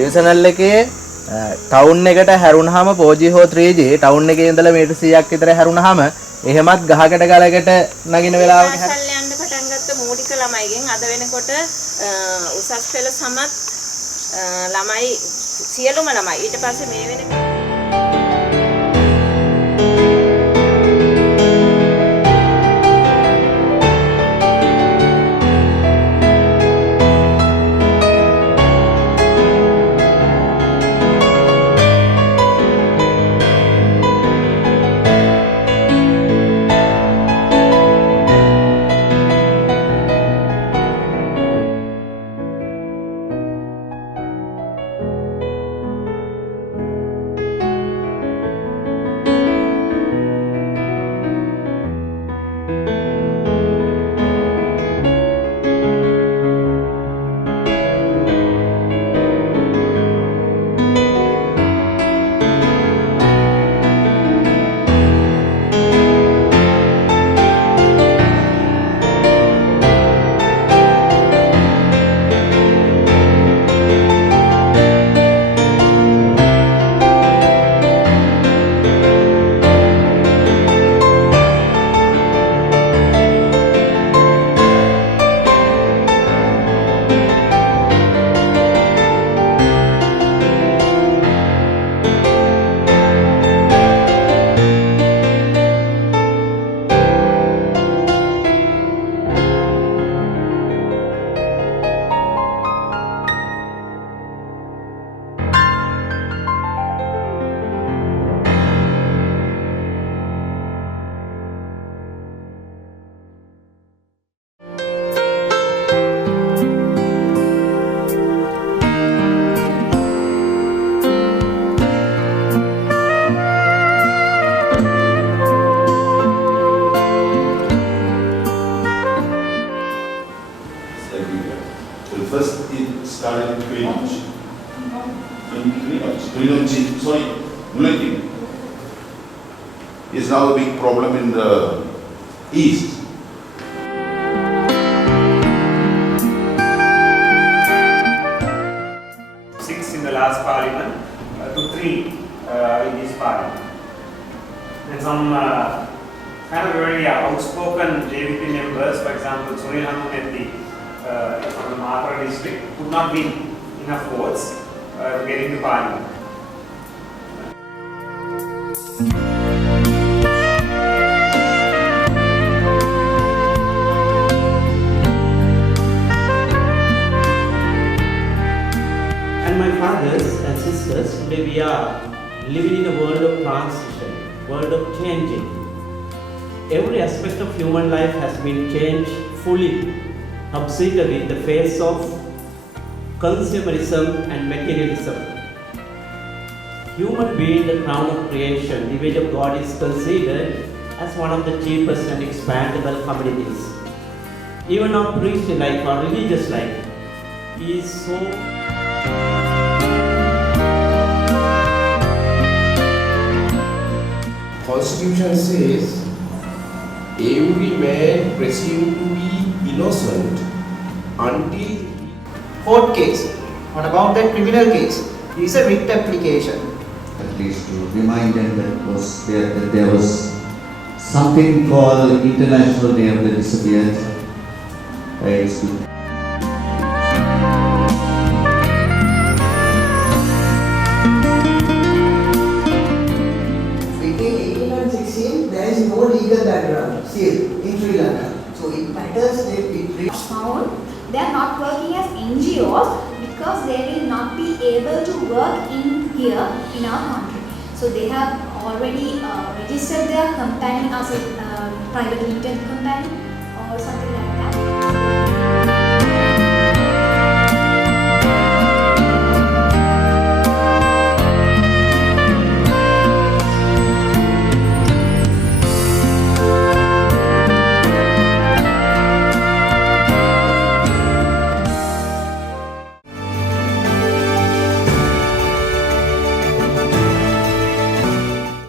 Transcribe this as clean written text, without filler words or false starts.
BSNL එකේ town එකට හැරුණාම 4G හෝ 3G ටවුන් එකේ ඉඳලා මීටර් 100ක් විතර හැරුණාම එහෙමත් ගහකට ගලකට නගින වෙලාවක යන්න පටන් ගත්ත මූලික ළමයිගෙන් අද වෙනකොට උසස් පෙළ සමත් ළමයි සියලුම ළමයි ඊට පස්සේ මේ වෙනකොට started in Greenwich. Greenwich, sorry, Mulaki is now a big problem in the east. Six in the last parliament to 3 in this parliament. And some kind of very outspoken JVP members, for example, Sunil Hanunetti from the Mahapara district, could not win enough votes to get into parliament. And my fathers and sisters, today we are living in a world of transition, world of changing. Every aspect of human life has been changed fully, observed in the face of consumerism and materialism. Human being, the crown of creation, the image of God, is considered as one of the cheapest and expandable commodities. Even our priestly life, our religious life, is so Constitution says every man presumed to be innocent until court case. What about that criminal case? It is a writ application. At least to remind them that there was something called International Day of the Disappeared. It's good. There is no legal background still in Sri Lanka. So it matters that it found they are not working as NGOs because they will not be able to work in here in our country. So they have already registered their company as a private limited company or something like that.